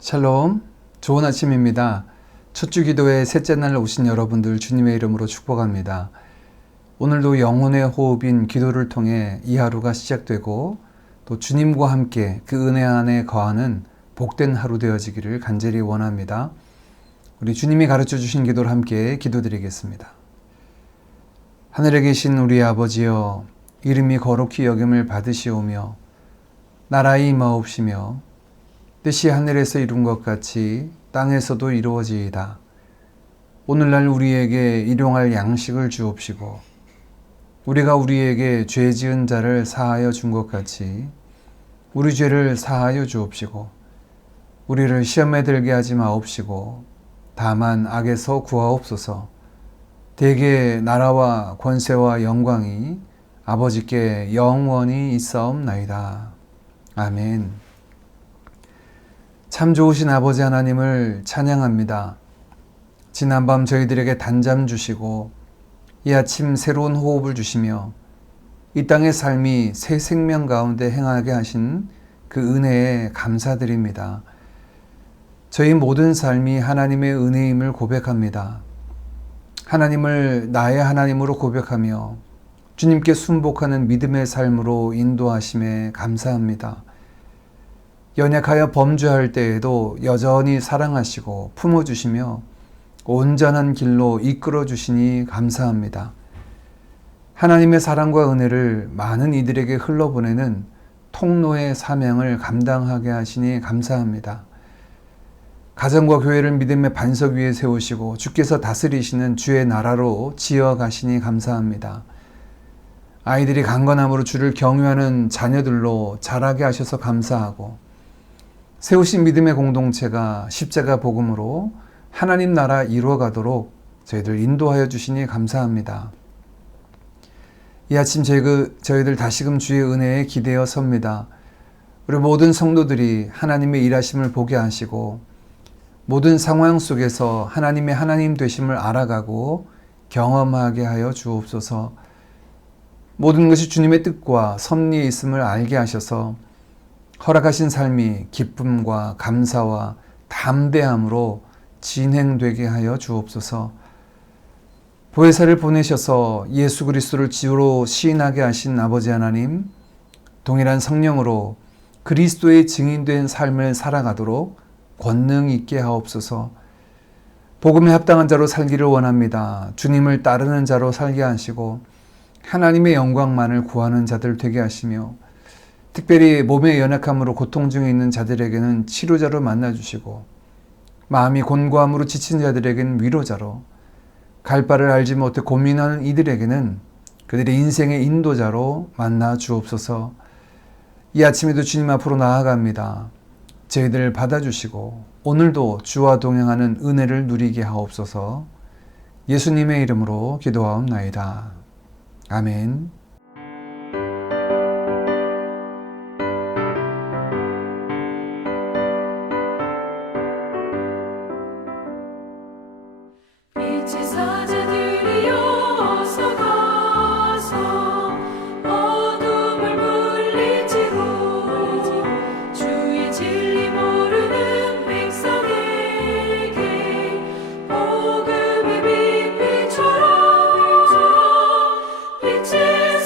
샬롬, 좋은 아침입니다. 첫 주 기도회 셋째 날 오신 여러분들 주님의 이름으로 축복합니다. 오늘도 영혼의 호흡인 기도를 통해 이 하루가 시작되고 또 주님과 함께 그 은혜 안에 거하는 복된 하루 되어지기를 간절히 원합니다. 우리 주님이 가르쳐 주신 기도를 함께 기도드리겠습니다. 하늘에 계신 우리 아버지여, 이름이 거룩히 여김을 받으시오며 나라의 임하옵시며 뜻이 하늘에서 이룬 것 같이 땅에서도 이루어지이다. 오늘날 우리에게 일용할 양식을 주옵시고 우리가 우리에게 죄 지은 자를 사하여 준 것 같이 우리 죄를 사하여 주옵시고 우리를 시험에 들게 하지 마옵시고 다만 악에서 구하옵소서. 대개 나라와 권세와 영광이 아버지께 영원히 있사옵나이다. 아멘. 참 좋으신 아버지 하나님을 찬양합니다. 지난밤 저희들에게 단잠 주시고 이 아침 새로운 호흡을 주시며 이 땅의 삶이 새 생명 가운데 행하게 하신 그 은혜에 감사드립니다. 저희 모든 삶이 하나님의 은혜임을 고백합니다. 하나님을 나의 하나님으로 고백하며 주님께 순복하는 믿음의 삶으로 인도하심에 감사합니다. 연약하여 범죄할 때에도 여전히 사랑하시고 품어주시며 온전한 길로 이끌어 주시니 감사합니다. 하나님의 사랑과 은혜를 많은 이들에게 흘러보내는 통로의 사명을 감당하게 하시니 감사합니다. 가정과 교회를 믿음의 반석 위에 세우시고 주께서 다스리시는 주의 나라로 지어가시니 감사합니다. 아이들이 강건함으로 주를 경유하는 자녀들로 자라게 하셔서 감사하고 세우신 믿음의 공동체가 십자가 복음으로 하나님 나라 이루어가도록 저희들 인도하여 주시니 감사합니다. 이 아침 저희들 다시금 주의 은혜에 기대어 섭니다. 우리 모든 성도들이 하나님의 일하심을 보게 하시고 모든 상황 속에서 하나님의 하나님 되심을 알아가고 경험하게 하여 주옵소서. 모든 것이 주님의 뜻과 섭리에 있음을 알게 하셔서 허락하신 삶이 기쁨과 감사와 담대함으로 진행되게 하여 주옵소서. 보혜사를 보내셔서 예수 그리스도를 주로 시인하게 하신 아버지 하나님, 동일한 성령으로 그리스도의 증인된 삶을 살아가도록 권능 있게 하옵소서. 복음에 합당한 자로 살기를 원합니다. 주님을 따르는 자로 살게 하시고 하나님의 영광만을 구하는 자들 되게 하시며 특별히 몸의 연약함으로 고통 중에 있는 자들에게는 치료자로 만나주시고 마음이 곤고함으로 지친 자들에게는 위로자로 갈 바를 알지 못해 고민하는 이들에게는 그들의 인생의 인도자로 만나 주옵소서. 이 아침에도 주님 앞으로 나아갑니다. 저희들을 받아주시고 오늘도 주와 동행하는 은혜를 누리게 하옵소서. 예수님의 이름으로 기도하옵나이다. 아멘. 빛의 사자들이여 어서 가서 어둠을 물리치고 주의 진리 모르는 백성에게 복음의 빛 비춰라. 빛의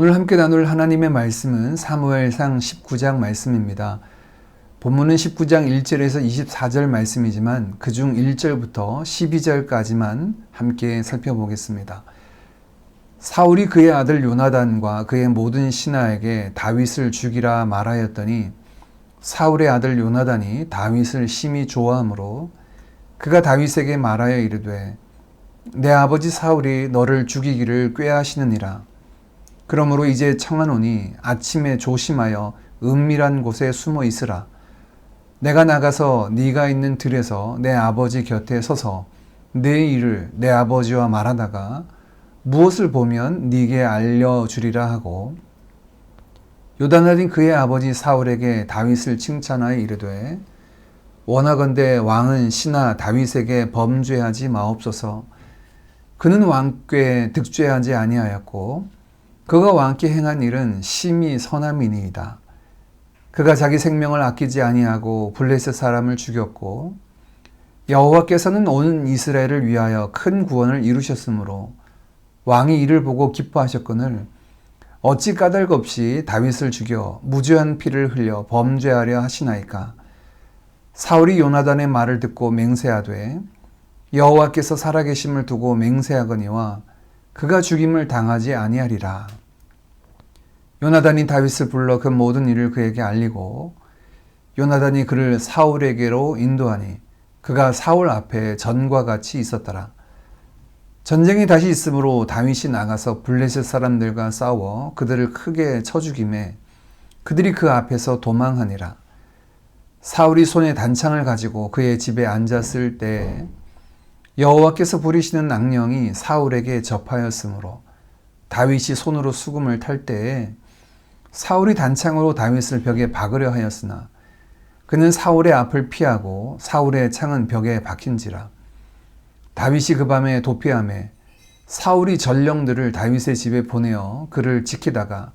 오늘 함께 나눌 하나님의 말씀은 사무엘상 19장 말씀입니다. 본문은 19장 1절에서 24절 말씀이지만 그중 1절부터 12절까지만 함께 살펴보겠습니다. 사울이 그의 아들 요나단과 그의 모든 신하에게 다윗을 죽이라 말하였더니 사울의 아들 요나단이 다윗을 심히 좋아하므로 그가 다윗에게 말하여 이르되 내 아버지 사울이 너를 죽이기를 꾀하시느니라. 그러므로 이제 청하노니 아침에 조심하여 은밀한 곳에 숨어 있으라. 내가 나가서 네가 있는 들에서 내 아버지 곁에 서서 내 일을 내 아버지와 말하다가 무엇을 보면 네게 알려주리라 하고 요나단이 그의 아버지 사울에게 다윗을 칭찬하여 이르되 원하건대 왕은 신하 다윗에게 범죄하지 마옵소서. 그는 왕께 득죄하지 아니하였고 그가 왕께 행한 일은 심히 선함이니이다. 그가 자기 생명을 아끼지 아니하고 블레셋 사람을 죽였고 여호와께서는 온 이스라엘을 위하여 큰 구원을 이루셨으므로 왕이 이를 보고 기뻐하셨거늘 어찌 까닭 없이 다윗을 죽여 무죄한 피를 흘려 범죄하려 하시나이까. 사울이 요나단의 말을 듣고 맹세하되 여호와께서 살아계심을 두고 맹세하거니와 그가 죽임을 당하지 아니하리라. 요나단이 다윗을 불러 그 모든 일을 그에게 알리고 요나단이 그를 사울에게로 인도하니 그가 사울 앞에 전과 같이 있었더라. 전쟁이 다시 있으므로 다윗이 나가서 블레셋 사람들과 싸워 그들을 크게 쳐 죽이매 그들이 그 앞에서 도망하니라. 사울이 손에 단창을 가지고 그의 집에 앉았을 때 여호와께서 부리시는 악령이 사울에게 접하였으므로 다윗이 손으로 수금을 탈 때에 사울이 단창으로 다윗을 벽에 박으려 하였으나 그는 사울의 앞을 피하고 사울의 창은 벽에 박힌지라. 다윗이 그 밤에 도피하매 사울이 전령들을 다윗의 집에 보내어 그를 지키다가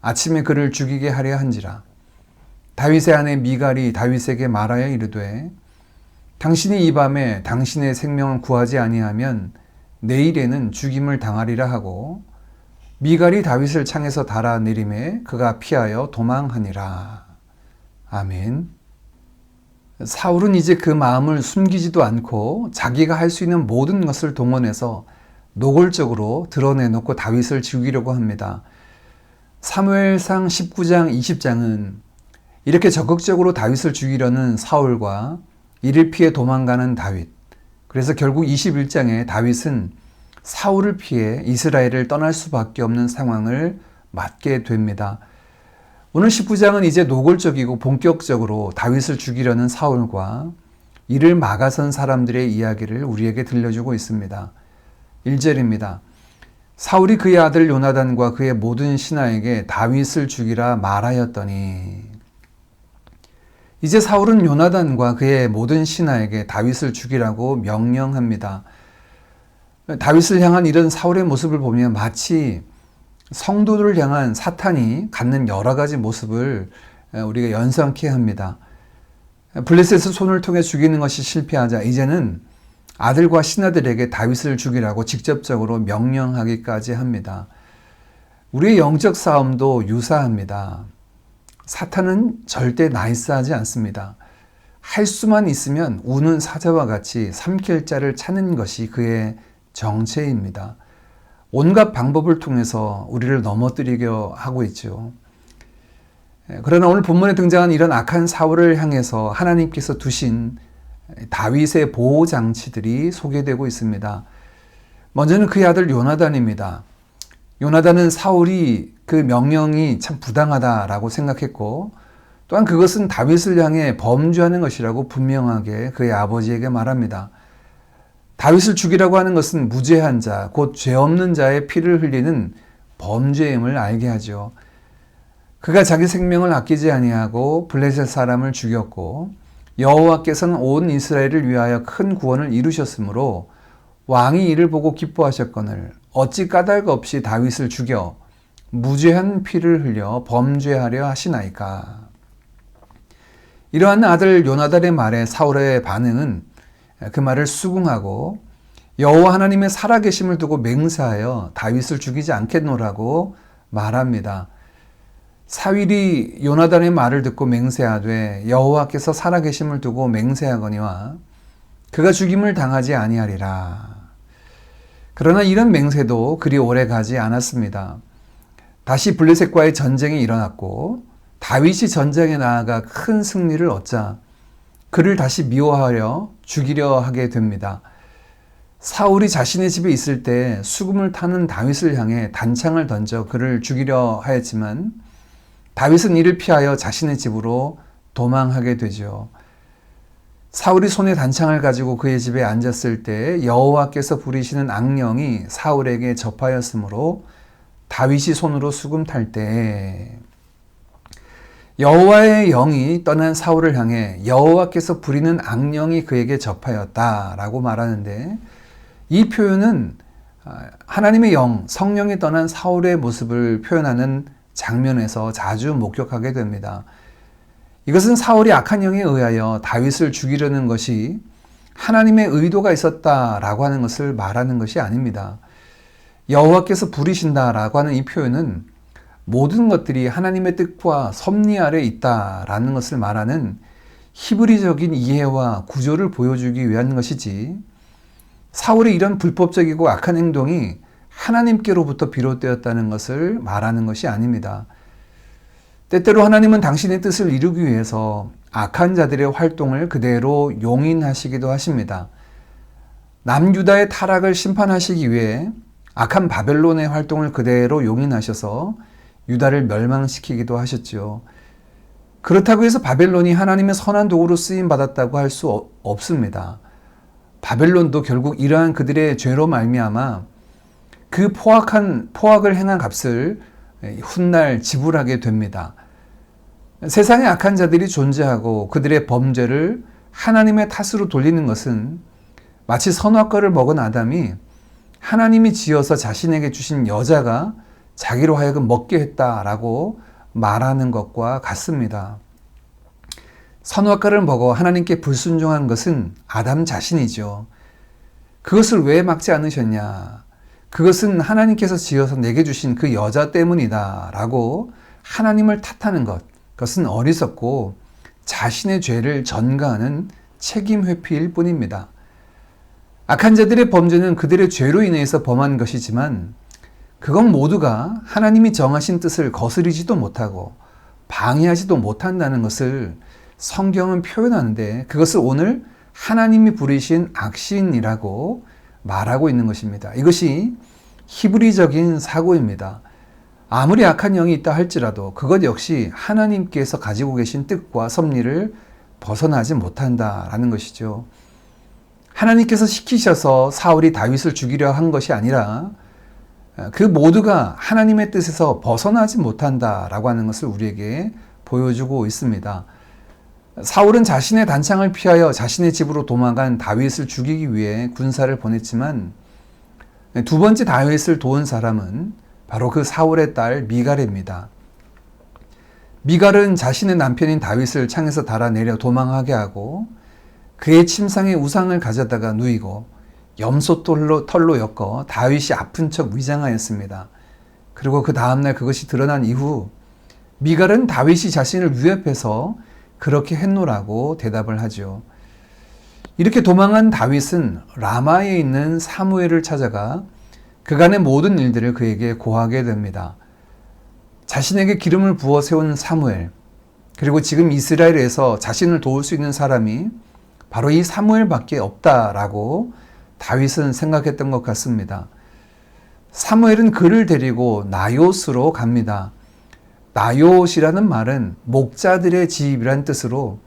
아침에 그를 죽이게 하려 한지라. 다윗의 아내 미갈이 다윗에게 말하여 이르되 당신이 이 밤에 당신의 생명을 구하지 아니하면 내일에는 죽임을 당하리라 하고 미갈이 다윗을 창에서 달아 내리매 그가 피하여 도망하니라. 아멘. 사울은 이제 그 마음을 숨기지도 않고 자기가 할 수 있는 모든 것을 동원해서 노골적으로 드러내놓고 다윗을 죽이려고 합니다. 사무엘상 19장 20장은 이렇게 적극적으로 다윗을 죽이려는 사울과 이를 피해 도망가는 다윗, 그래서 결국 21장에 다윗은 사울을 피해 이스라엘을 떠날 수밖에 없는 상황을 맞게 됩니다. 오늘 19장은 이제 노골적이고 본격적으로 다윗을 죽이려는 사울과 이를 막아선 사람들의 이야기를 우리에게 들려주고 있습니다. 1절입니다. 사울이 그의 아들 요나단과 그의 모든 신하에게 다윗을 죽이라 말하였더니 이제 사울은 요나단과 그의 모든 신하에게 다윗을 죽이라고 명령합니다. 다윗을 향한 이런 사울의 모습을 보면 마치 성도들을 향한 사탄이 갖는 여러 가지 모습을 우리가 연상케 합니다. 블레셋의 손을 통해 죽이는 것이 실패하자 이제는 아들과 신하들에게 다윗을 죽이라고 직접적으로 명령하기까지 합니다. 우리의 영적 싸움도 유사합니다. 사탄은 절대 나이스하지 않습니다. 할 수만 있으면 우는 사자와 같이 삼킬 자를 찾는 것이 그의 정체입니다. 온갖 방법을 통해서 우리를 넘어뜨리려 하고 있죠. 그러나 오늘 본문에 등장한 이런 악한 사울을 향해서 하나님께서 두신 다윗의 보호장치들이 소개되고 있습니다. 먼저는 그의 아들 요나단입니다. 요나단은 사울이 그 명령이 참 부당하다라고 생각했고 또한 그것은 다윗을 향해 범죄하는 것이라고 분명하게 그의 아버지에게 말합니다. 다윗을 죽이라고 하는 것은 무죄한 자, 곧 죄 없는 자의 피를 흘리는 범죄임을 알게 하죠. 그가 자기 생명을 아끼지 아니하고 블레셋 사람을 죽였고 여호와께서는 온 이스라엘을 위하여 큰 구원을 이루셨으므로 왕이 이를 보고 기뻐하셨거늘 어찌 까닭 없이 다윗을 죽여 무죄한 피를 흘려 범죄하려 하시나이까. 이러한 아들 요나단의 말에 사울의 반응은 그 말을 수긍하고 여호와 하나님의 살아계심을 두고 맹세하여 다윗을 죽이지 않겠노라고 말합니다. 사윌이 요나단의 말을 듣고 맹세하되 여호와께서 살아계심을 두고 맹세하거니와 그가 죽임을 당하지 아니하리라. 그러나 이런 맹세도 그리 오래 가지 않았습니다. 다시 블레셋과의 전쟁이 일어났고 다윗이 전쟁에 나아가 큰 승리를 얻자 그를 다시 미워하려 죽이려 하게 됩니다. 사울이 자신의 집에 있을 때 수금을 타는 다윗을 향해 단창을 던져 그를 죽이려 하였지만 다윗은 이를 피하여 자신의 집으로 도망하게 되죠. 사울이 손에 단창을 가지고 그의 집에 앉았을 때 여호와께서 부리시는 악령이 사울에게 접하였으므로 다윗이 손으로 수금 탈 때 여호와의 영이 떠난 사울을 향해 여호와께서 부리는 악령이 그에게 접하였다라고 말하는데, 이 표현은 하나님의 영, 성령이 떠난 사울의 모습을 표현하는 장면에서 자주 목격하게 됩니다. 이것은 사울이 악한 영에 의하여 다윗을 죽이려는 것이 하나님의 의도가 있었다라고 하는 것을 말하는 것이 아닙니다. 여호와께서 부리신다라고 하는 이 표현은 모든 것들이 하나님의 뜻과 섭리 아래 있다라는 것을 말하는 히브리적인 이해와 구조를 보여주기 위한 것이지, 사울의 이런 불법적이고 악한 행동이 하나님께로부터 비롯되었다는 것을 말하는 것이 아닙니다. 때때로 하나님은 당신의 뜻을 이루기 위해서 악한 자들의 활동을 그대로 용인하시기도 하십니다. 남유다의 타락을 심판하시기 위해 악한 바벨론의 활동을 그대로 용인하셔서 유다를 멸망시키기도 하셨죠. 그렇다고 해서 바벨론이 하나님의 선한 도구로 쓰임받았다고 할 수 없습니다. 바벨론도 결국 이러한 그들의 죄로 말미암아 그 포악을 행한 값을 훗날 지불하게 됩니다. 세상에 악한 자들이 존재하고 그들의 범죄를 하나님의 탓으로 돌리는 것은 마치 선악과를 먹은 아담이 하나님이 지어서 자신에게 주신 여자가 자기로 하여금 먹게 했다라고 말하는 것과 같습니다. 선악과를 먹어 하나님께 불순종한 것은 아담 자신이죠. 그것을 왜 막지 않으셨냐? 그것은 하나님께서 지어서 내게 주신 그 여자 때문이다 라고 하나님을 탓하는 것, 그것은 어리석고 자신의 죄를 전가하는 책임 회피일 뿐입니다. 악한 자들의 범죄는 그들의 죄로 인해서 범한 것이지만 그건 모두가 하나님이 정하신 뜻을 거스르지도 못하고 방해하지도 못한다는 것을 성경은 표현하는데, 그것을 오늘 하나님이 부리신 악신이라고 말하고 있는 것입니다. 이것이 히브리적인 사고입니다. 아무리 악한 영이 있다 할지라도 그것 역시 하나님께서 가지고 계신 뜻과 섭리를 벗어나지 못한다라는 것이죠. 하나님께서 시키셔서 사울이 다윗을 죽이려 한 것이 아니라 그 모두가 하나님의 뜻에서 벗어나지 못한다라고 하는 것을 우리에게 보여주고 있습니다. 사울은 자신의 단창을 피하여 자신의 집으로 도망간 다윗을 죽이기 위해 군사를 보냈지만 두 번째 다윗을 도운 사람은 바로 그 사울의 딸 미갈입니다. 미갈은 자신의 남편인 다윗을 창에서 달아내려 도망하게 하고 그의 침상에 우상을 가져다가 누이고 염소 털로 엮어 다윗이 아픈 척 위장하였습니다. 그리고 그 다음날 그것이 드러난 이후 미갈은 다윗이 자신을 위협해서 그렇게 했노라고 대답을 하죠. 이렇게 도망한 다윗은 라마에 있는 사무엘을 찾아가 그간의 모든 일들을 그에게 고하게 됩니다. 자신에게 기름을 부어 세운 사무엘, 그리고 지금 이스라엘에서 자신을 도울 수 있는 사람이 바로 이 사무엘밖에 없다라고 다윗은 생각했던 것 같습니다. 사무엘은 그를 데리고 나요스로 갑니다. 나요시라는 말은 목자들의 집이란 뜻으로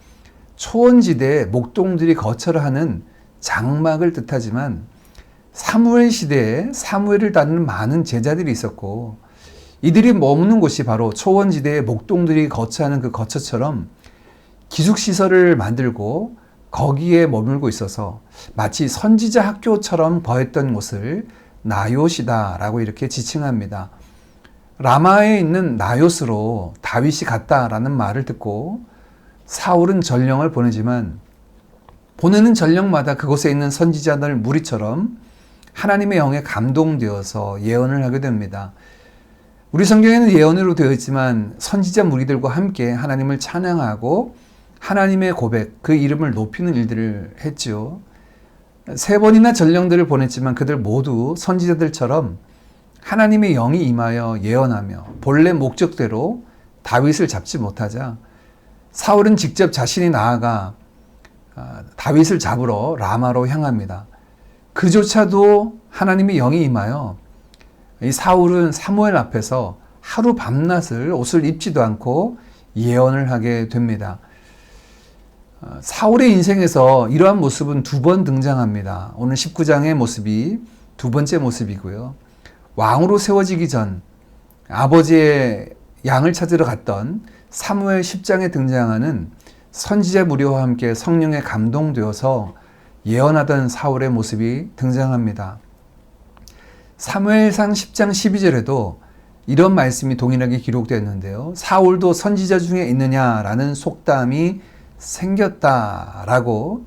초원지대에 목동들이 거처하는 장막을 뜻하지만, 사무엘 시대에 사무엘을 따르는 많은 제자들이 있었고 이들이 머무는 곳이 바로 초원지대에 목동들이 거처하는 그 거처처럼 기숙시설을 만들고 거기에 머물고 있어서 마치 선지자 학교처럼 거했던 곳을 나요시다라고 이렇게 지칭합니다. 라마에 있는 나요스로 다윗이 갔다라는 말을 듣고 사울은 전령을 보내지만 보내는 전령마다 그곳에 있는 선지자들 무리처럼 하나님의 영에 감동되어서 예언을 하게 됩니다. 우리 성경에는 예언으로 되어 있지만 선지자 무리들과 함께 하나님을 찬양하고 하나님의 고백, 그 이름을 높이는 일들을 했지요. 3번이나 전령들을 보냈지만 그들 모두 선지자들처럼 하나님의 영이 임하여 예언하며 본래 목적대로 다윗을 잡지 못하자 사울은 직접 자신이 나아가 다윗을 잡으러 라마로 향합니다. 그조차도 하나님의 영이 임하여 이 사울은 사무엘 앞에서 하루 밤낮을 옷을 입지도 않고 예언을 하게 됩니다. 사울의 인생에서 이러한 모습은 2번 등장합니다. 오늘 19장의 모습이 2번째 모습이고요. 왕으로 세워지기 전 아버지의 양을 찾으러 갔던 사무엘 10장에 등장하는 선지자 무리와 함께 성령에 감동되어서 예언하던 사울의 모습이 등장합니다. 사무엘상 10장 12절에도 이런 말씀이 동일하게 기록되었는데요. 사울도 선지자 중에 있느냐라는 속담이 생겼다라고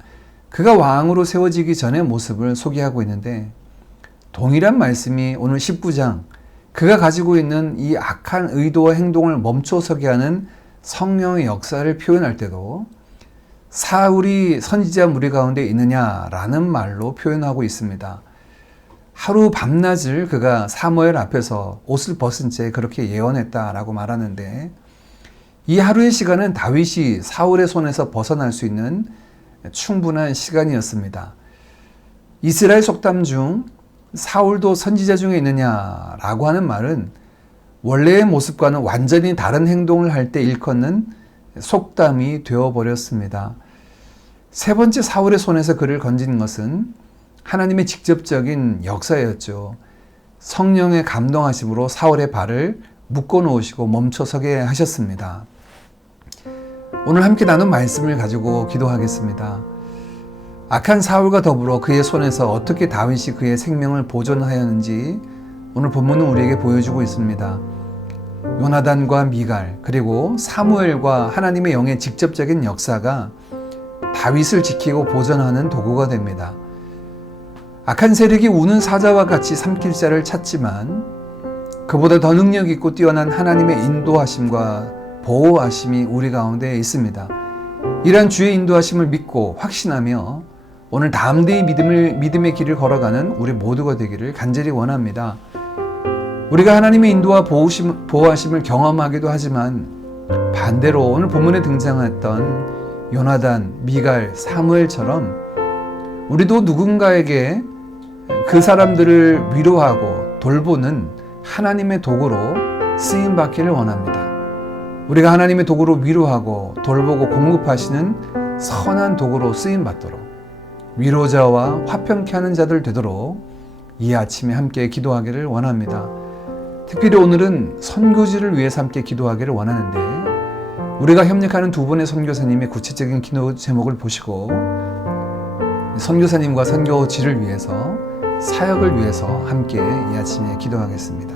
그가 왕으로 세워지기 전의 모습을 소개하고 있는데, 동일한 말씀이 오늘 19장 그가 가지고 있는 이 악한 의도와 행동을 멈춰서게 하는 성령의 역사를 표현할 때도 사울이 선지자 무리 가운데 있느냐라는 말로 표현하고 있습니다. 하루 밤낮을 그가 사무엘 앞에서 옷을 벗은 채 그렇게 예언했다라고 말하는데, 이 하루의 시간은 다윗이 사울의 손에서 벗어날 수 있는 충분한 시간이었습니다. 이스라엘 속담 중 사울도 선지자 중에 있느냐라고 하는 말은 원래의 모습과는 완전히 다른 행동을 할 때 일컫는 속담이 되어버렸습니다. 3번째 사울의 손에서 그를 건진 것은 하나님의 직접적인 역사였죠. 성령의 감동하심으로 사울의 발을 묶어 놓으시고 멈춰서게 하셨습니다. 오늘 함께 나눈 말씀을 가지고 기도하겠습니다. 악한 사울과 더불어 그의 손에서 어떻게 다윗이 그의 생명을 보존하였는지 오늘 본문은 우리에게 보여주고 있습니다. 요나단과 미갈, 그리고 사무엘과 하나님의 영의 직접적인 역사가 다윗을 지키고 보존하는 도구가 됩니다. 악한 세력이 우는 사자와 같이 삼킬 자를 찾지만 그보다 더 능력 있고 뛰어난 하나님의 인도하심과 보호하심이 우리 가운데 있습니다. 이러한 주의 인도하심을 믿고 확신하며 오늘 담대히 믿음의 길을 걸어가는 우리 모두가 되기를 간절히 원합니다. 우리가 하나님의 인도와 보호하심을 경험하기도 하지만 반대로 오늘 본문에 등장했던 요나단, 미갈, 사무엘처럼 우리도 누군가에게 그 사람들을 위로하고 돌보는 하나님의 도구로 쓰임받기를 원합니다. 우리가 하나님의 도구로 위로하고 돌보고 공급하시는 선한 도구로 쓰임받도록 위로자와 화평케 하는 자들 되도록 이 아침에 함께 기도하기를 원합니다. 특별히 오늘은 선교지를 위해서 함께 기도하기를 원하는데, 우리가 협력하는 2분의 선교사님의 구체적인 기도 제목을 보시고 선교사님과 선교지를 위해서, 사역을 위해서 함께 이 아침에 기도하겠습니다.